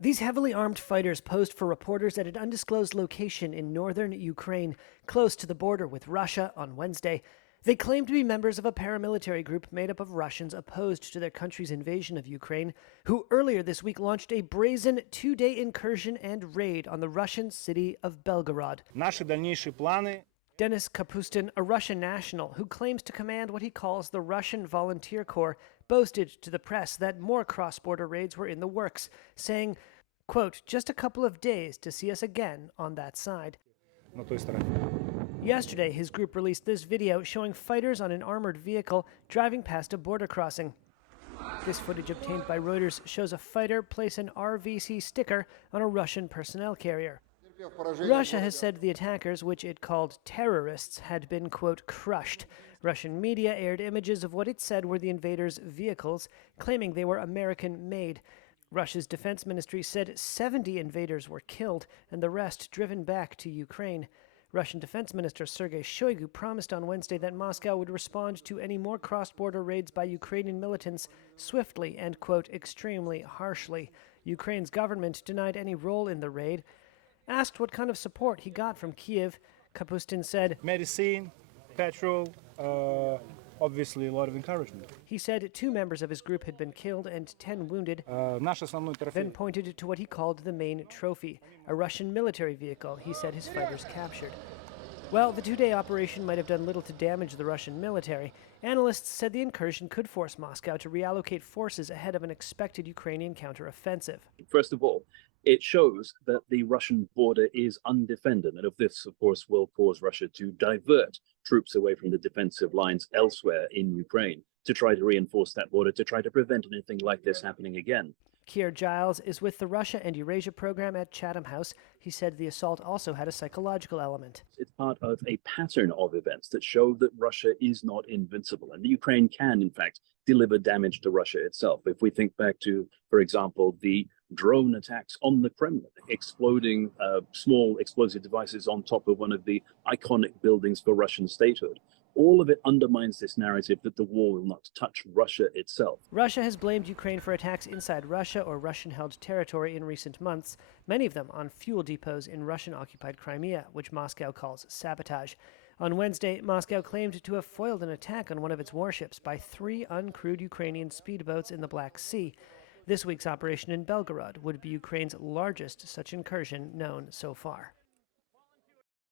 These heavily armed fighters posed for reporters at an undisclosed location in northern Ukraine, close to the border with Russia, on Wednesday. They claimed to be members of a paramilitary group made up of Russians opposed to their country's invasion of Ukraine, who earlier this week launched a brazen two-day incursion and raid on the Russian city of Belgorod. Наші дальніші плани. Denis Kapustin, a Russian national who claims to command what he calls the Russian Volunteer Corps, boasted to the press that more cross-border raids were in the works, saying, quote, "Just a couple of days to see us again on that side." На той стороні. Yesterday, his group released this video showing fighters on an armored vehicle driving past a border crossing. This footage obtained by Reuters shows a fighter place an RVC sticker on a Russian personnel carrier. Russia has said the attackers, which it called terrorists, had been, quote, crushed. Russian media aired images of what it said were the invaders' vehicles, claiming they were American-made. Russia's defense ministry said 70 invaders were killed and the rest driven back to Ukraine. Russian Defense Minister Sergei Shoigu promised on Wednesday that Moscow would respond to any more cross-border raids by Ukrainian militants swiftly and, quote, extremely harshly. Ukraine's government denied any role in the raid. Asked what kind of support he got from Kiev, Kapustin said, Medicine, petrol, obviously a lot of encouragement. He said 2 members of his group had been killed and 10 wounded, Наш основной трофей. then pointed to what he called the main trophy, a Russian military vehicle he said his fighters captured. Well, the 2-day operation might have done little to damage the Russian military. Analysts said the incursion could force Moscow to reallocate forces ahead of an expected Ukrainian counteroffensive. First of all, it shows that the Russian border is undefended, and if this, of course, will cause Russia to divert troops away from the defensive lines elsewhere in Ukraine to try to reinforce that border, to try to prevent anything like this happening again. Keir Giles is with the Russia and Eurasia program at Chatham House. He said the assault also had a psychological element. It's part of a pattern of events that show that Russia is not invincible, and the Ukraine can, in fact, deliver damage to Russia itself. If we think back to, for example, the drone attacks on the Kremlin, exploding small explosive devices on top of one of the iconic buildings for Russian statehood. All of it undermines this narrative that the war will not touch Russia itself. Russia has blamed Ukraine for attacks inside Russia or Russian-held territory in recent months, many of them on fuel depots in Russian-occupied Crimea, which Moscow calls sabotage. On Wednesday, Moscow claimed to have foiled an attack on one of its warships by 3 uncrewed Ukrainian speedboats in the Black Sea. This week's operation in Belgorod would be Ukraine's largest such incursion known so far.